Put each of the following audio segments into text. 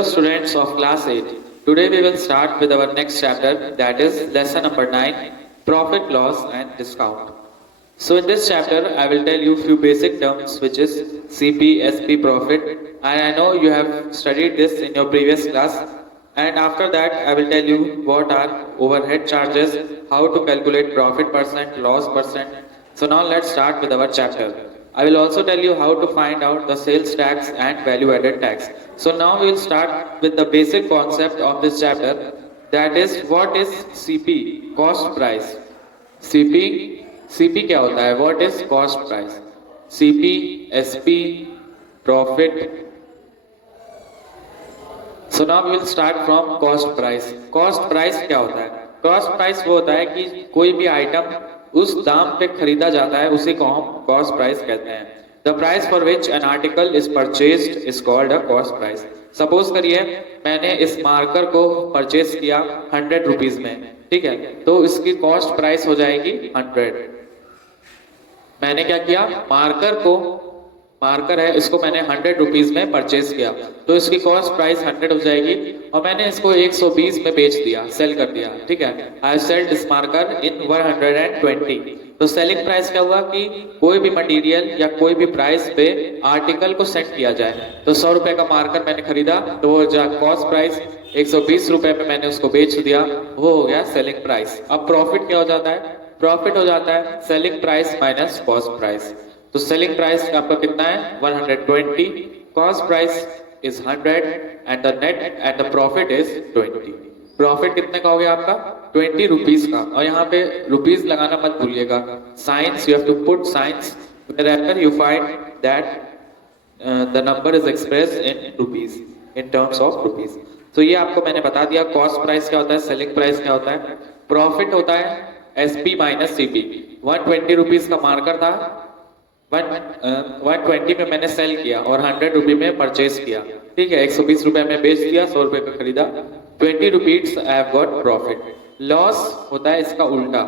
Hello students of class 8. Today we will start with our next chapter, that is lesson number 9, profit, loss and discount. So in this chapter I will tell you few basic terms which is CP, SP, profit, and I know you have studied this in your previous class, and after that I will tell you what are overhead charges, how to calculate profit percent, loss percent. So now let's start with our chapter. I will also tell you how to find out the sales tax and value added tax. So now we will start with the basic concept of this chapter, that is what is CP, cost price. CP क्या होता है? What is cost price? CP, SP, profit. So now we will start from cost price. Cost price क्या होता है? Cost price वो होता है कि कोई भी आइटम उस दाम पे खरीदा जाता है, उसी को हम कॉस्ट प्राइस कहते हैं. The price for which an article is purchased is called a cost price. Suppose करिए मैंने इस मार्कर को परचेज किया 100 रुपीज में, ठीक है, तो इसकी कॉस्ट प्राइस हो जाएगी 100. मैंने क्या किया, मार्कर है, इसको मैंने 100 रुपीज में परचेज किया, तो इसकी कॉस्ट प्राइस 100 हो जाएगी, और मैंने इसको 120 में बेच दिया, सेल कर दिया, ठीक है. आई सेल दिस मार्कर इन 120. तो सेलिंग प्राइस क्या हुआ कि कोई भी मटेरियल या कोई भी प्राइस पे आर्टिकल को सेट किया जाए. तो 100 रुपए का मार्कर मैंने खरीदा, तो वो कॉस्ट प्राइस 120 रुपए में मैंने उसको बेच दिया, वो हो गया सेलिंग प्राइस. अब प्रॉफिट क्या हो जाता है? प्रॉफिट हो जाता है selling price minus cost price. तो सेलिंग प्राइस आपका कितना है? 120. Cost price is 100 and the net and the profit is 20. Profit कितने का हो गया आपका? 20 रुपीज का. और यहाँ पे रुपीज लगाना मत भूलिएगा, science you have to put science wherever you find that the number is expressed in rupees, in terms of rupees. तो ये आपको मैंने बता दिया कॉस्ट प्राइस क्या होता है, सेलिंग प्राइस क्या होता है. प्रॉफिट होता है SP माइनस CP. 120 रुपीज का मार्कर था, 120 में मैंने सेल किया और 100 रुपये में परचेज किया, ठीक है, 120 रुपए में बेच दिया, 100 रुपए का खरीदा, 20 rupees I have got profit. Loss होता है इसका उल्टा.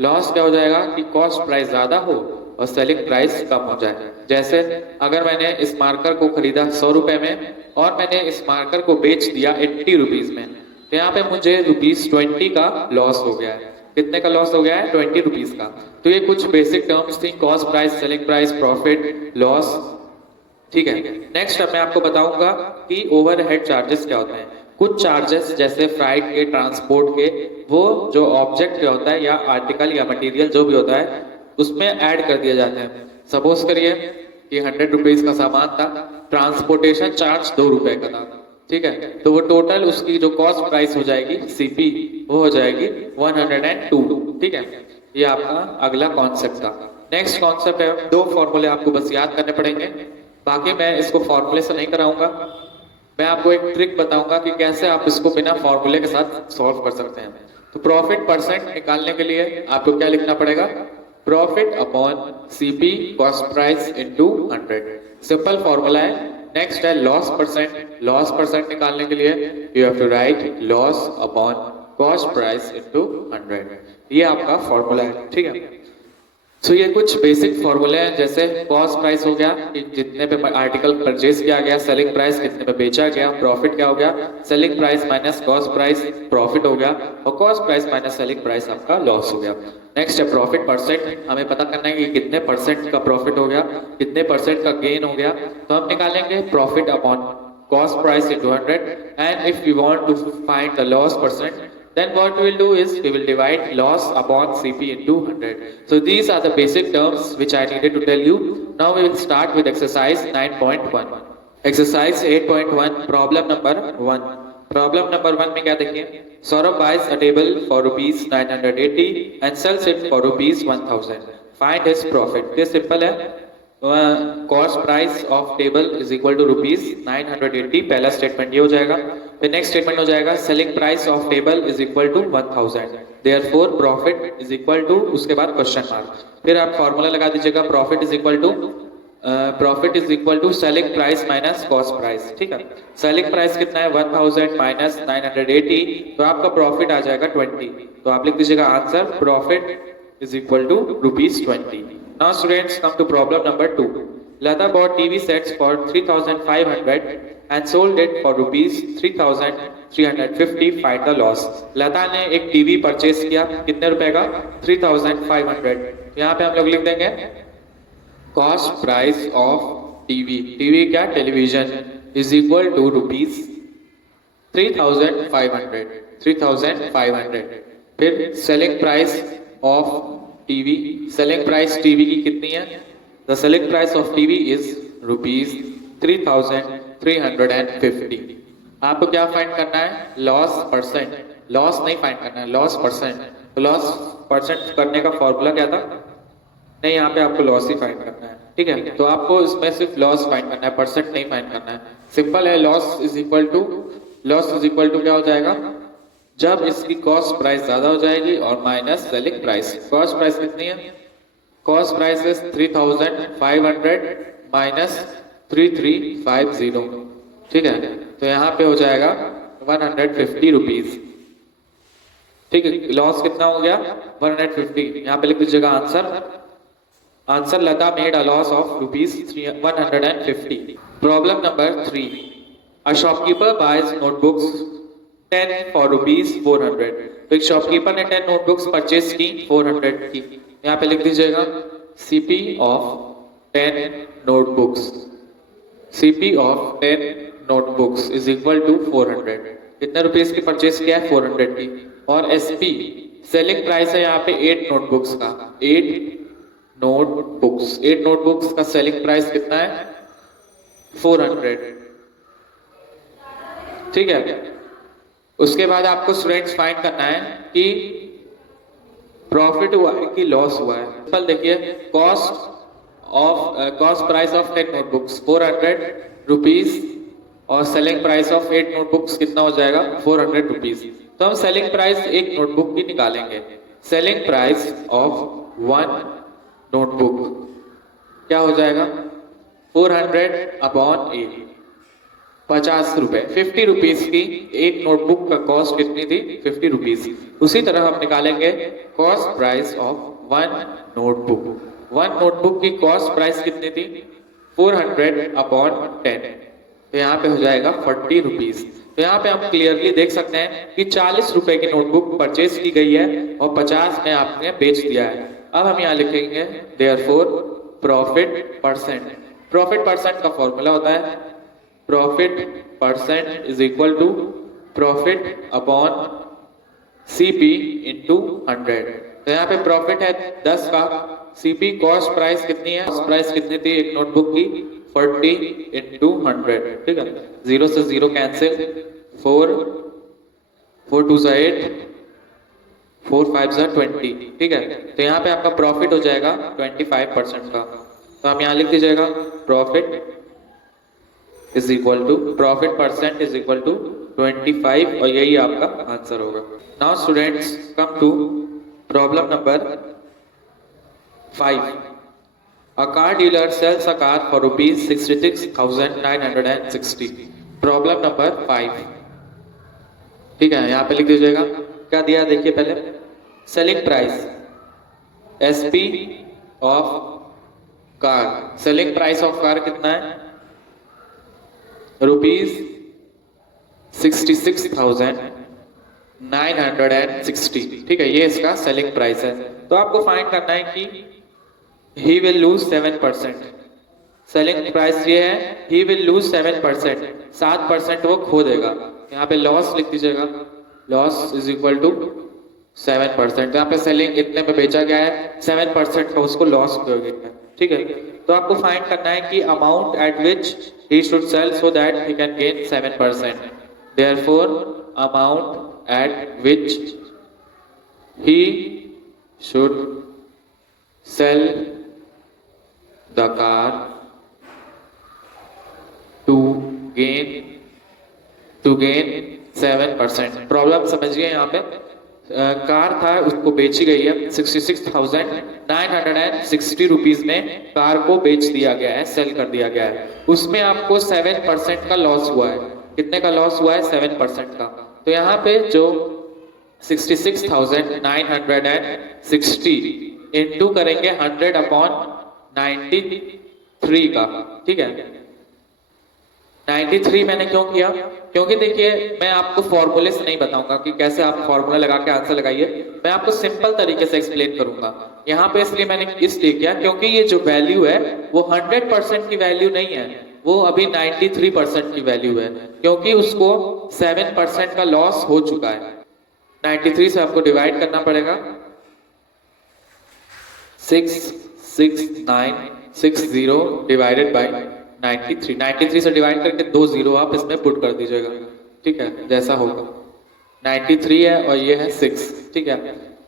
लॉस क्या हो जाएगा कि कॉस्ट प्राइस ज्यादा हो और सेलिंग प्राइस कम हो जाए. जैसे अगर मैंने इस मार्कर को खरीदा 100 रुपए में और मैंने इस मार्कर को बेच दिया 80 रुपीज में, तो यहाँ पे मुझे ₹20 का लॉस हो गया है. कितने का लॉस हो गया है? 20 रुपीज का. तो ये कुछ बेसिक टर्म्स थी, cost price, selling price, profit, loss, ठीक है. नेक्स्ट अब मैं आपको बताऊंगा कि ओवरहेड चार्जेस क्या होते हैं. कुछ चार्जेस जैसे फ्राइट के, ट्रांसपोर्ट के, वो जो ऑब्जेक्ट क्या होता है या आर्टिकल या मटेरियल जो भी होता है उसमें ऐड कर दिए जाते हैं. सपोज करिए कि 100 रुपीज का सामान था, ट्रांसपोर्टेशन चार्ज 2 रुपए का था, ठीक है, तो वो टोटल उसकी जो कॉस्ट प्राइस हो जाएगी CP, वो हो जाएगी 102, ठीक है. ये आपका अगला कॉन्सेप्ट था. नेक्स्ट कॉन्सेप्ट है, 2 फॉर्मूले आपको बस याद करने पड़ेंगे, बाकी मैं इसको फॉर्मूले से नहीं कराऊंगा. मैं आपको एक ट्रिक बताऊंगा कि कैसे आप इसको बिना फॉर्मूले के साथ सॉल्व कर सकते हैं. तो प्रॉफिट परसेंट निकालने के लिए आपको क्या लिखना पड़ेगा? Profit upon CP cost price into 100. Simple formula है. नेक्स्ट है लॉस परसेंट. लॉस परसेंट निकालने के लिए you have to write loss upon cost price into 100. ये आपका फॉर्मूला है, ठीक है. सो ये कुछ बेसिक फॉर्मूले हैं, जैसे कॉस्ट प्राइस हो गया कि जितने पे आर्टिकल परचेज किया गया, सेलिंग प्राइस कितने पे बेचा गया, प्रॉफिट क्या हो गया, selling price minus cost price profit हो गया, और cost price minus selling price आपका लॉस हो गया. नेक्स्ट है प्रॉफिट परसेंट. हमें पता करना है कि कितने परसेंट का प्रॉफिट हो गया, कितने परसेंट का गेन हो गया. तो हम निकालेंगे profit upon cost price into 100. And if you want to find the loss percent, then what we will do is we will divide loss upon CP into 100. So these are the basic terms which I needed to tell you. Now we will start with exercise 9.1. Exercise 8.1, problem number 1. Problem number 1 में क्या देखिए, Saurabh buys a table for rupees 980 and sells it for rupees 1000. Find his profit. ये simple है. Cost price of table is equal to ₹980. पहला statement ये हो जाएगा. फिर नेक्स्ट स्टेटमेंट हो जाएगा selling price of table is equal to 1000. Therefore profit is equal to, उसके बाद क्वेश्चन मार्क. फिर आप फॉर्मूला लगा दीजिएगा, profit is equal to selling price minus cost price, ठीक है. सेलिंग प्राइस कितना है? 1000 माइनस 980, तो आपका प्रॉफिट आ जाएगा 20. तो आप लिख दीजिएगा answer, profit is equal to ₹20. Now students, come to problem number 2. Lata bought TV sets for 3,500 and sold it for rupees 3,350. Find the loss. लता ने एक टीवी परचेज किया, कितने रुपए का? 3,500. यहाँ पे हम लोग लिख देंगे cost price of TV, TV क्या? Television, is equal to rupees 3,500. 3,500. फिर selling price of TV, selling price TV की कितनी है? The selling price of TV is rupees 3,350. आपको क्या फाइंड करना है? Loss percent. लॉस नहीं फाइंड करना है, लॉस परसेंट. तो लॉस परसेंट करने का फॉर्मूला क्या था? नहीं, यहाँ पे आपको लॉस ही फाइंड करना है, ठीक है? तो आपको इसमें सिर्फ लॉस फाइंड करना है, परसेंट नहीं फाइंड करना है. सिंपल है. लॉस इज इक्वल टू क्या हो जाएगा? जब इसकी कॉस्ट प्राइस ज्यादा हो जाएगी और minus selling price. Cost price कितनी है? Cost price is 3,500 minus 3,350. ठीक है, तो यहाँ पे हो जाएगा 150 रुपीज. ठीक है, लॉस कितना हो गया? 150. यहाँ पे लिख दीजिएगा answer. Answer, Lata made a loss of rupees 150. Problem number 3. A shopkeeper buys notebooks 10 for rupees 400. तो एक शॉपकीपर ने 10 नोटबुक्स परचेज की 400 की. यहाँ पे लिख दीजिएगा CP of 10 notebooks. CP of 10 notebooks is equal to 400. कितने रुपीज की परचेज किया है? 400 की. और एसपी सेलिंग प्राइस है यहाँ पे 8 नोटबुक्स का. 8 नोटबुक्स का सेलिंग प्राइस कितना है? 400. ठीक है, उसके बाद आपको स्टूडेंट्स फाइंड करना है कि प्रॉफिट हुआ है कि लॉस हुआ है. सिंपल देखिए, cost price of 10 notebooks 400 rupees और सेलिंग प्राइस ऑफ 8 नोटबुक्स कितना हो जाएगा? 400 रुपीज. तो हम सेलिंग प्राइस एक नोटबुक की निकालेंगे. सेलिंग प्राइस ऑफ 1 नोटबुक क्या हो जाएगा? 400 अपॉन 8, 50 रुपए. 50 रुपीज की एक नोटबुक का कॉस्ट कितनी थी? 50 रुपीज. उसी तरह हम निकालेंगे cost price of 1 notebook. 1 notebook की कॉस्ट प्राइस कितनी थी? 400 अपॉन 10. तो यहाँ पे हो जाएगा 40 रुपीज. तो यहाँ पे हम क्लियरली देख सकते हैं कि 40 रुपए की नोटबुक परचेज की गई है और 50 में आपने बेच दिया है. अब हम यहाँ लिखेंगे therefore profit percent. Profit percent का फॉर्मूला होता है profit percent is equal to profit upon CP into 100. तो यहाँ पे प्रॉफिट है 10 का. सीपी कॉस्ट प्राइस कितनी है? कॉस्ट प्राइस कितनी थी एक नोटबुक की? 40 इंटू 100. ठीक है, 0 से 0 कैंसिल. 4 2 8, 4 5 20. ठीक है, तो यहाँ पे आपका प्रॉफिट हो जाएगा 25% का. तो हम यहाँ लिख दीजिएगा profit is equal to profit percent is equal to 25 और यही आपका आंसर होगा. Now students come to problem number 5. A car dealer sells a car for rupees 66,960. Problem number 5. ठीक है, यहाँ पे लिख दीजिएगा क्या दिया देखिए पहले. Selling price SP of car. Selling price of car कितना है? रुपीज 66,960. ठीक है, ये इसका सेलिंग प्राइस है. तो आपको फाइंड करना है कि he will lose 7%. Selling price ये है, he will lose 7%. 7% वो खो देगा. यहाँ पे लॉस लिख दीजिएगा. Loss is equal to 7%. यहाँ पे सेलिंग इतने में बेचा गया है, 7% का उसको लॉस हो गया. ठीक है, तो आपको फाइंड करना है कि amount at which he should sell so that he can gain 7%. Therefore, amount at which he should sell the car to gain 7%. Problem समझिए. यहाँ पे कार था, उसको बेची गई है 66,960 रुपीज में कार को बेच दिया गया है, सेल कर दिया गया है. उसमें आपको 7% का लॉस हुआ है. कितने का लॉस हुआ है? 7% का. तो यहाँ पे जो 66,960 इंटू करेंगे 100 अपॉन 93 का. ठीक है, 93 मैंने क्यों किया? क्योंकि देखिए मैं आपको फॉर्मूले से नहीं बताऊंगा कि कैसे आप फॉर्मूला लगा के आंसर लगाइए, मैं आपको सिंपल तरीके से एक्सप्लेन करूंगा यहाँ पे। इसलिए मैंने इसलिए किया क्योंकि ये जो वैल्यू है वो 100% की वैल्यू नहीं है, वो अभी 93% की वैल्यू है, क्योंकि उसको 7% का लॉस हो चुका है। 93 से आपको डिवाइड करना पड़ेगा, 66960 डिवाइडेड बाय 93। 93 से डिवाइड करके 2 जीरो आप इसमें पुट कर दीजिएगा, ठीक है, जैसा होगा। 93 है और ये है 6, ठीक है।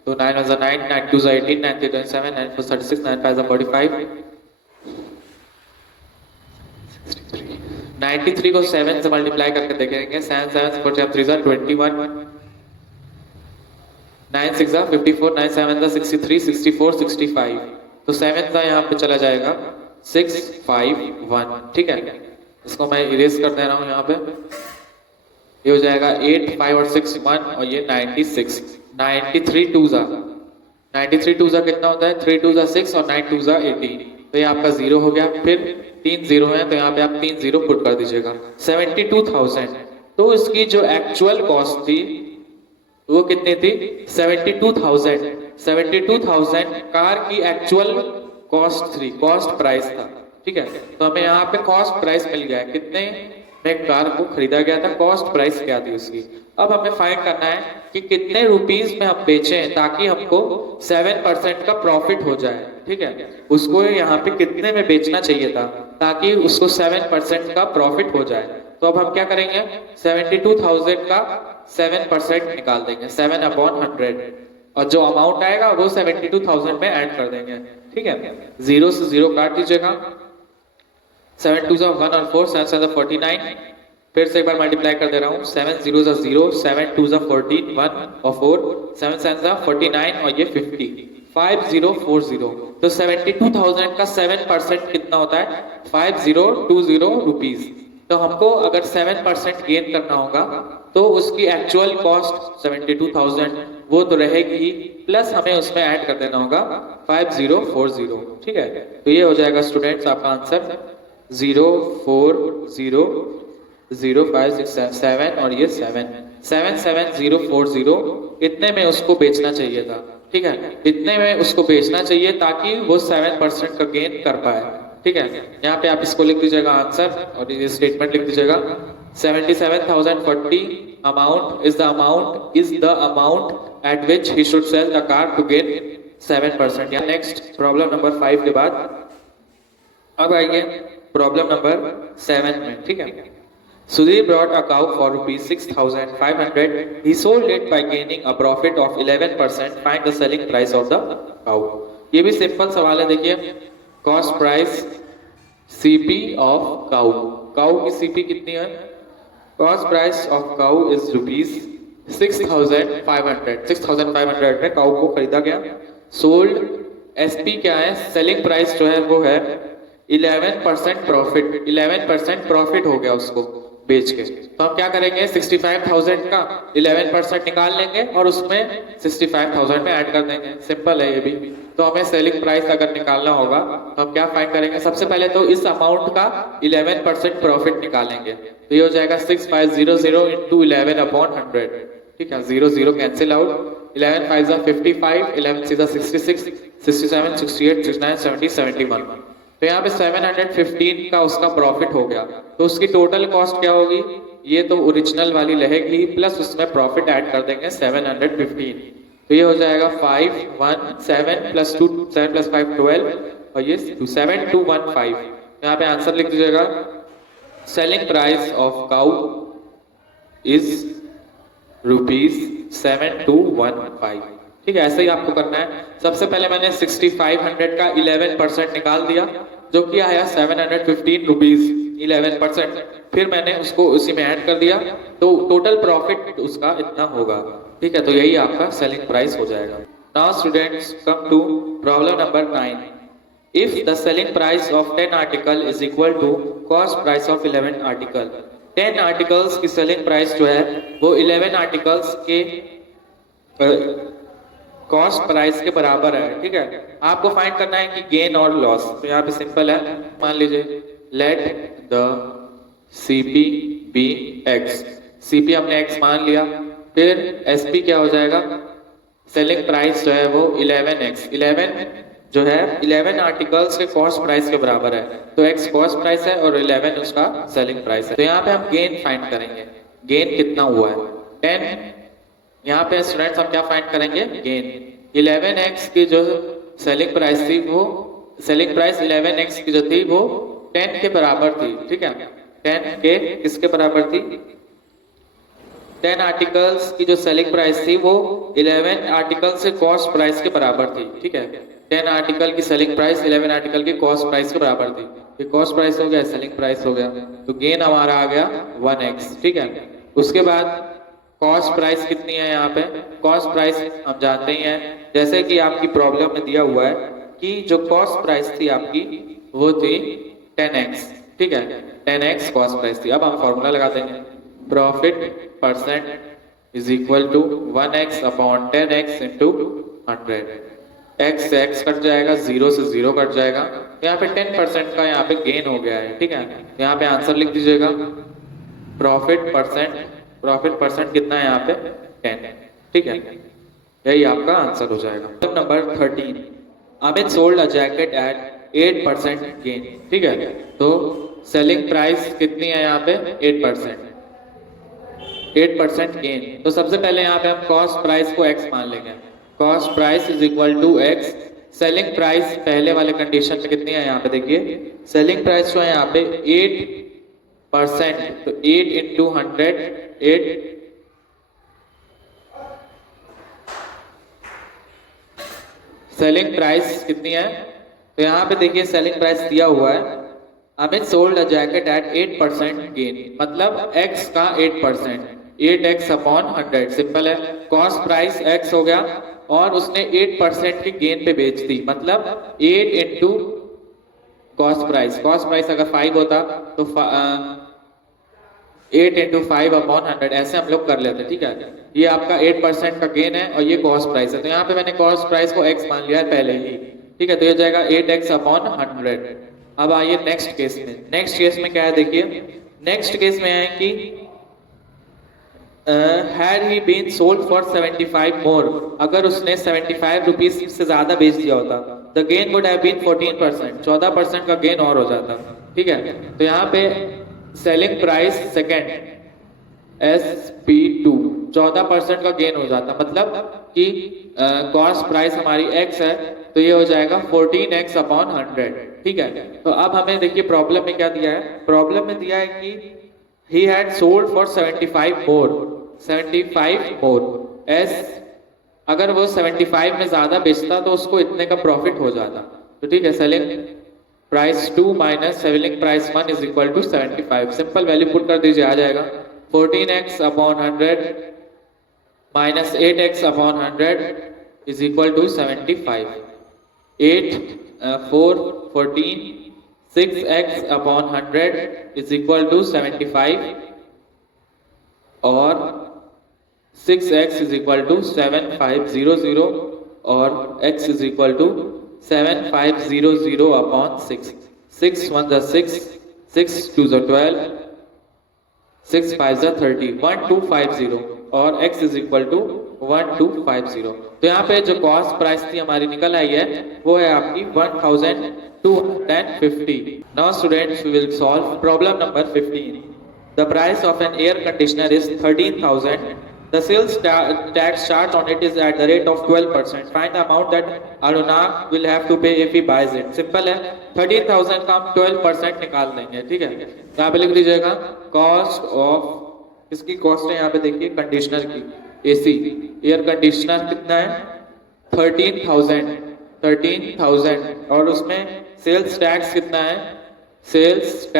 तो 9 was 9, 9 2 18, 9 3 27, 9 4 36, 9 5 45। 93 को 7 से मल्टीप्लाई करके देखेंगे, 7 7 4 3 21, 9 6 54, 9 7 63, 64, 65। तो 7 का यहाँ पे चला जाएगा 651, ठीक है। इसको मैं इरेज कर दे रहा हूँ यहाँ पे, ये हो जाएगा 8 5 और 6 1 और ये 96। 93 2 जा 93 2 जा कितना होता है? 3 2 जा 6 और 9 2 जा 18। तो ये आपका जीरो हो गया, फिर 3 जीरो है तो यहाँ पे आप 3 जीरो पुट कर दीजिएगा। 72,000। तो इसकी जो एक्चुअल कॉस्ट थी वो कितनी थी? 72,000। 72,000 कार की एक्चुअल कॉस्ट थी, कॉस्ट प्राइस था, ठीक है। तो हमें यहाँ पे कॉस्ट प्राइस मिल गया है, कितने में कार को खरीदा गया था, कॉस्ट प्राइस क्या थी उसकी। अब हमें फाइंड करना है कि कितने रुपीस में हम बेचें ताकि हमको 7% का प्रॉफिट हो जाए, ठीक है। उसको यहाँ पे कितने में बेचना चाहिए था ताकि उसको 7% का प्रॉफिट हो जाए। तो अब हम क्या करेंगे? 72,000 का 7% निकाल देंगे, 7/100, और जो अमाउंट आएगा वो 72,000 में ऐड कर देंगे, ठीक है। जीरो से जीरो काट दीजिएगा, 7 2 1 और 4, 7 7 49। फिर से एक बार मल्टीप्लाई कर दे रहा हूँ, 7 0 0, 7 2 14, 1 और 4, 7 7 49 और ये 50, 5040। तो 72,000 का 7% कितना होता है? 5020 रुपीज। तो हमको अगर 7% गेन करना होगा तो उसकी एक्चुअल कॉस्ट 72,000 वो तो रहेगी ही, प्लस हमें उसमें ऐड कर देना होगा 5040, ठीक है। तो ये हो जाएगा स्टूडेंट्स आपका आंसर 0400567 और ये 77040। इतने में उसको बेचना चाहिए था, ठीक है। इतने में उसको बेचना चाहिए ताकि वो 7% का गेन कर पाए, ठीक है। यहाँ पे आप इसको लिख दीजिएगा आंसर और ये स्टेटमेंट लिख दीजिएगा। 77,040 amount is the amount at which he should sell the car to gain 7%। या नेक्स्ट प्रॉब्लम नंबर 5 के बाद अब आइए प्रॉब्लम नंबर 7 में, ठीक है। Sudhir brought a cow for rupees 6,500. He sold it by gaining a profit of 11%. Find the selling price of the cow. ये भी सिंपल सवाल है, देखिए। Cost price CP of cow, cow की CP कितनी है? Cost price of cow is rupees 6,500। 6,500 में cow को खरीदा गया। सोल्ड, SP क्या है? सेलिंग प्राइस जो है वो है 11% प्रॉफिट। 11% प्रॉफिट हो गया उसको बेच के। तो हम क्या करेंगे? 65,000 का 11% निकाल लेंगे और उसमें 65,000 में ऐड कर देंगे। सिंपल है ये भी। तो हमें सेलिंग प्राइस अगर निकालना होगा तो हम क्या फाइंड करेंगे? सबसे पहले तो इस अमाउंट का 11% प्रॉफिट निकालेंगे। तो ये हो जाएगा 6500 इंटू 11/100, ठीक है। 0 0 कैंसिल आउट। 11 5 55, 11 6 66, 67 68 69 70 71। तो यहाँ पे 715 का उसका प्रॉफिट हो गया। तो उसकी टोटल कॉस्ट क्या होगी? ये तो ओरिजिनल वाली रहेगी, प्लस उसमें प्रॉफिट ऐड कर देंगे 715। तो ये हो जाएगा 517 प्लस 2 7 प्लस 5 12 और ये 7215। यहाँ पे आंसर लिख दीजिएगा। Selling price of cow is rupees 7215, ठीक है। ऐसे ही आपको करना है। सबसे पहले मैंने 6500 का 11% निकाल दिया जो कि आया 715 रुपीज 11%। फिर मैंने उसको उसी में ऐड कर दिया तो टोटल प्रॉफिट उसका इतना होगा, ठीक है। तो यही आपका सेलिंग प्राइस हो जाएगा। Now students come to problem number 9। If the selling price of 10 article is equal to cost price of 11 article. 10 articles की सेलिंग प्राइस जो है वो 11 आर्टिकल्स के कॉस्ट प्राइस के बराबर है, ठीक है। आपको फाइंड करना है कि गेन और लॉस। तो यहाँ पे सिंपल है, मान लीजिए let the CP B X, CP हमने X मान लिया, फिर SP क्या हो जाएगा, सेलिंग प्राइस जो है वो 11X, 11 जो है 11 आर्टिकल्स के कॉस्ट प्राइस के बराबर है, तो X कॉस्ट प्राइस है और 11 उसका सेलिंग प्राइस है। तो यहाँ पे हम गेन फाइंड करेंगे, गेन कितना हुआ है 10, यहाँ पे स्टूडेंट्स हम क्या फाइंड करेंगे, गेन 11X की जो सेलिंग प्राइस थी वो सेलिंग प्राइस 11X की जो थी वो 10 के बराबर थी, ठीक है, 10 के किसके बराबर थी, 10 आर्टिकल्स की जो सेलिंग प्राइस थी वो 11 आर्टिकल से कॉस्ट प्राइस के बराबर थी, ठीक है, 10 आर्टिकल की सेलिंग प्राइस 11 आर्टिकल की कॉस्ट प्राइस के बराबर थी, ये कॉस्ट प्राइस हो गया, सेलिंग प्राइस हो गया, तो गेन हमारा आ गया 1X, ठीक है। उसके बाद कॉस्ट प्राइस कितनी है, यहाँ पे कॉस्ट प्राइस हम जानते ही हैं, जैसे कि आपकी प्रॉब्लम में दिया हुआ है कि जो कॉस्ट प्राइस थी आपकी वो थी 10X, ठीक है, 10X कॉस्ट प्राइस थी। अब हम फॉर्मूला लगा देंगे, profit percent is equal to 1X upon 10X into 100, X से X कट जाएगा, 0 से 0 कट जाएगा, यहाँ पे 10% का यहाँ पे गेन हो गया है, ठीक है, यहाँ पे आंसर लिख दीजिएगा, प्रॉफिट परसेंट कितना है यहाँ पे 10, ठीक है, यही आपका आंसर हो जाएगा। Number 13, Amit sold a jacket at 8% gain, ठीक है, तो सेलिंग प्राइस कितनी है यहाँ पे 8% गेन, तो सबसे पहले यहाँ पे हम कॉस्ट प्राइस को X मान लेंगे, cost price is equal to X, selling price पहले वाले कंडीशन में कितनी है यहाँ पे देखिए, सेलिंग प्राइस जो है यहाँ पे 8%, तो 8 इंटू 100, 8 सेलिंग प्राइस कितनी है, तो यहाँ पे देखिए सेलिंग प्राइस दिया हुआ है, Amit sold a jacket at 8% gain, मतलब X का 8%, 8X अपॉन 100, सिंपल है, कॉस्ट प्राइस X हो गया और उसने 8% की गेन पे बेच दी, मतलब 8 इंटू कॉस्ट प्राइस अगर 5 होता तो 8 इंटू 5 अपॉन 100, ऐसे हम लोग कर लेते, ठीक है, ये आपका 8% का गेन है और ये कॉस्ट प्राइस है, तो यहाँ पे मैंने कॉस्ट प्राइस को X मान लिया है पहले ही, ठीक है, तो ये जाएगा 8X अपॉन 100। अब आइए नेक्स्ट केस में, नेक्स्ट केस में क्या है देखिए, नेक्स्ट केस में है कि had he been sold for 75 more, अगर उसने 75 रुपीज से ज्यादा बेच दिया होता, the gain would have been 14%, 14% का गेन और हो जाता, ठीक है, तो यहाँ पे सेलिंग प्राइस सेकेंड SP2 14% का गेन हो जाता, मतलब कि कॉस्ट प्राइस हमारी X है, तो ये हो जाएगा 14X अपॉन 100, ठीक है। तो अब हमें देखिए प्रॉब्लम में क्या दिया है, प्रॉब्लम में दिया है कि he had sold for 75 more S, अगर वो 75 में ज्यादा बेचता तो उसको इतने का प्रॉफिट हो जाता, तो ठीक है, selling price 2 minus selling price 1 is equal to 75, simple value put कर दीजिए, आ जाएगा 14X upon 100 minus 8X upon 100 is equal to 75, 8 4 14, 6X upon 100 is equal to 75 और 6X इज इक्वल टू 7500 और X is equal to 7500 upon 6, 6 1 जा 6, 6 2 जा 12, 6 5 जा 30, 1250 और X इज इक्वल टू 1250। तो यहाँ पे जो कॉस्ट प्राइस थी हमारी निकल आई है वो है आपकी 1250। Now students we will solve problem number 15। The price of an air conditioner is 13,000. The sales tax charged on it is at the rate of 12%. Find the amount that Arunak will have to pay if he buys it. Simple है, 13,000 का हम 12% निकाल देंगे, ठीक है। तो यहाँ पे लिख लीजिएगा कॉस्ट ऑफ, किसकी कॉस्ट है यहाँ पे देखिए, कंडीशनर की, AC एयर कंडीशनर कितना है 13,000 और उसमें सेल्स टैक्स कितना है, सेल्स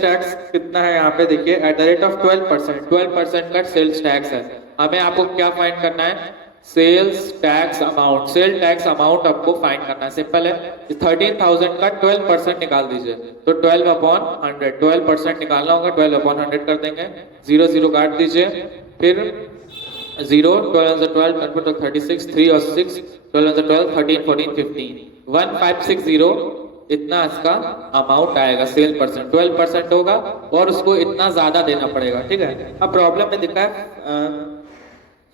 टैक्स कितना है यहाँ पे देखिए, एट द रेट ऑफ 12% का सेल्स टैक्स है। हमें आपको क्या फाइंड करना है, सेल्स टैक्स अमाउंट आपको फाइंड करना है, सिंपल है, 13,000 का 12% निकाल दीजिए, तो 12 अपॉन 100, 12% निकालना होगा, 12 अपॉन 100 कर देंगे, 0 0 काट दीजिए, फिर 0 12 36, 3 और 6 12 12 13 14 15, 1560 इतना इसका अमाउंट आएगा सेल परसेंट 12% होगा और उसको इतना ज्यादा देना पड़ेगा, ठीक है। अब प्रॉब्लम में दिखा है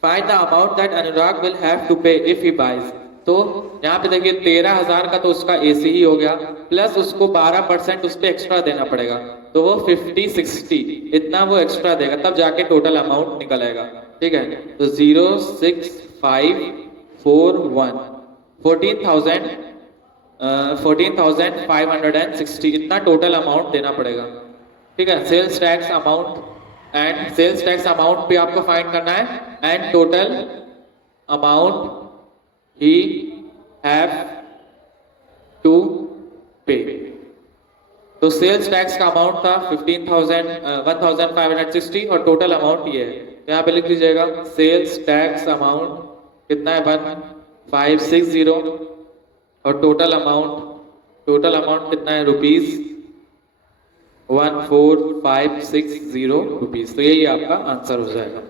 find the amount that Anurag will have to pay if he buys. तो यहाँ पे देखिए 13,000 का तो उसका एसी ही हो गया, प्लस उसको 12% उस पर एक्स्ट्रा देना पड़ेगा, तो वो 50-60 इतना वो एक्स्ट्रा देगा, तब जाके टोटल अमाउंट निकल आएगा, ठीक है। तो 06541 14,560 इतना टोटल अमाउंट देना पड़ेगा, ठीक है। Sales tax amount and sales tax amount भी आपको फाइंड करना है and total amount he have to pay। तो सेल्स टैक्स का अमाउंट था 15,560 और टोटल अमाउंट ये है, यहाँ पे लिख लीजिएगा सेल्स टैक्स अमाउंट कितना है 1560 और टोटल अमाउंट कितना है रुपीज 14,560 रुपीज। तो यही आपका आंसर हो जाएगा।